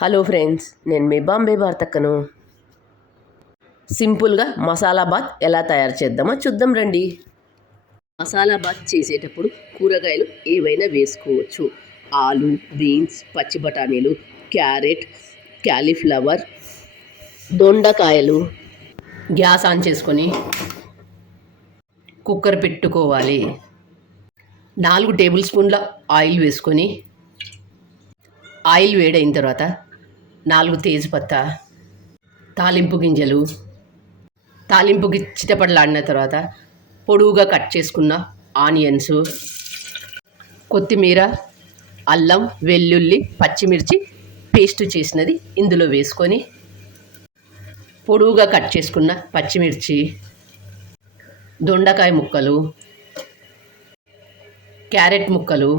Hello friends, నేను మీ బాంబే భారతక్కను. సింపుల్గా masala bath ఎలా తయారు చేద్దామో చూద్దాం రండి. మసాలా బాత్ చేసేటప్పుడు కూరగాయలు ఏవైనా వేసుకోవచ్చు. ఆలు, బీన్స్, పచ్చి బఠానీలు, క్యారెట్, క్యాలీఫ్లవర్, దొండకాయలు. గ్యాస్ ఆన్ చేసుకొని కుక్కర్ పెట్టుకోవాలి. 4 టేబుల్ స్పూన్ల ఆయిల్ వేసుకొని ఆయిల్ వేడైన తర్వాత 4 తేజ్పత్తా, తాలింపు గింజలు, తాలింపుకి చిటపటలాడిన తర్వాత పొడువుగా కట్ చేసుకున్న ఆనియన్స్, కొత్తిమీర, అల్లం, వెల్లుల్లి, పచ్చిమిర్చి పేస్ట్ చేసినది ఇందులో వేసుకొని పొడువుగా కట్ చేసుకున్న పచ్చిమిర్చి, దొండకాయ ముక్కలు, క్యారెట్ ముక్కలు,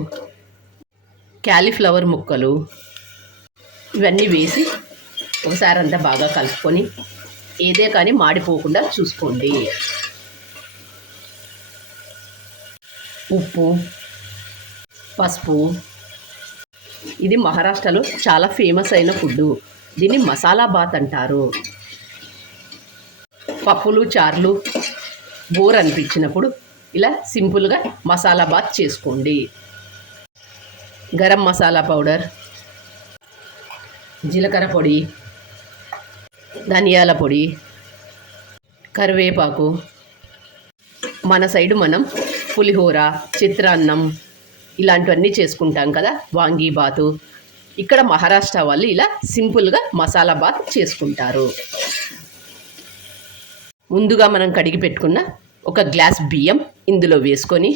క్యాలీఫ్లవర్ ముక్కలు ఇవన్నీ వేసి ఒకసారి అంతా బాగా కలుపుకొని ఏదే కానీ మాడిపోకుండా చూసుకోండి. ఉప్పు, పసుపు. ఇది మహారాష్ట్రలో చాలా ఫేమస్ అయిన ఫుడ్. దీన్ని మసాలా బాత్ అంటారు. పప్పులు, చారులు బోర్ అనిపించినప్పుడు ఇలా సింపుల్గా మసాలా బాత్ చేసుకోండి. గరం మసాలా పౌడర్, జీలకర్ర పొడి, ధనియాల పొడి, కరివేపాకు. మన సైడు మనం పులిహోర, చిత్రాన్నం ఇలాంటివన్నీ చేసుకుంటాం కదా, వాంగీబాతు. ఇక్కడ మహారాష్ట్ర వాళ్ళు ఇలా సింపుల్గా మసాలా బాత్ చేసుకుంటారు. ముందుగా మనం కడిగి పెట్టుకున్న 1 గ్లాస్ బియ్యం ఇందులో వేసుకొని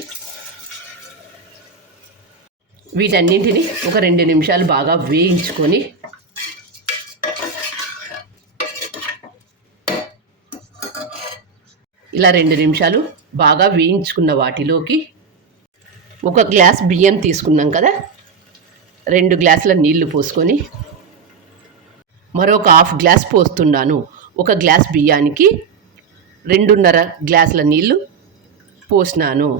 వీటన్నింటిని ఒక 2 నిమిషాలు బాగా వేయించుకొని ఇలా 2 నిమిషాలు బాగా వేయించుకున్న వాటిలోకి 1 గ్లాస్ బియ్యం తీసుకున్నాం కదా, 2 గ్లాసుల నీళ్లు పోసుకొని మరొక 1/2 గ్లాస్ పోస్తున్నాను. 1 గ్లాస్ బియ్యానికి 2.5 గ్లాసుల నీళ్లు పోసినాను.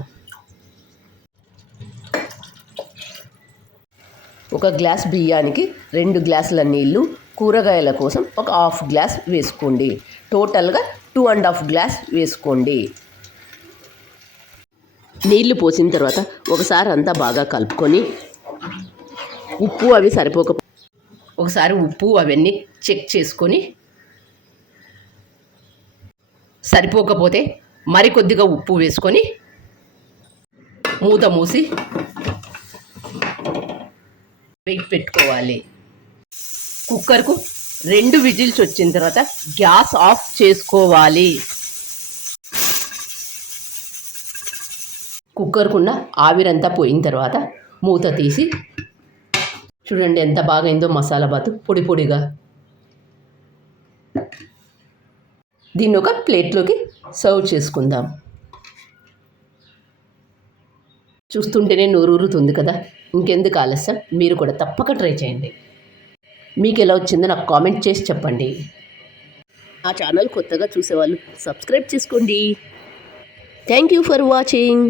1 గ్లాస్ బియ్యానికి 2 గ్లాసుల నీళ్లు. కూరగాయల కోసం ఒక 1/2 గ్లాస్ వేసుకోండి. టోటల్గా 2.5 గ్లాస్ వేసుకోండి. నీళ్లు పోసిన తర్వాత ఒకసారి అంతా బాగా కలుపుకొని ఉప్పు అవి ఒకసారి ఉప్పు అవన్నీ చెక్ చేసుకొని సరిపోకపోతే మరికొద్దిగా ఉప్పు వేసుకొని మూత మూసి వెయిట్ పెట్టుకోవాలి. కుక్కర్కు 2 విజిల్స్ వచ్చిన తర్వాత గ్యాస్ ఆఫ్ చేసుకోవాలి. కుక్కర్కున్న ఆవిరంతా పోయిన తర్వాత మూత తీసి చూడండి ఎంత బాగైందో మసాలా బాతు పొడి పొడిగా. దీన్ని ఒక ప్లేట్లోకి సర్వ్ చేసుకుందాం. చూస్తుంటేనే నోరూరుతుంది కదా, ఇంకెందుకు ఆలస్యం, మీరు కూడా తప్పక ట్రై చేయండి. మీకు ఎలా వచ్చిందో నాకు కామెంట్ చేసి చెప్పండి. ఆ ఛానల్ కొత్తగా చూసేవాళ్ళు సబ్స్క్రైబ్ చేసుకోండి. Thank you for watching.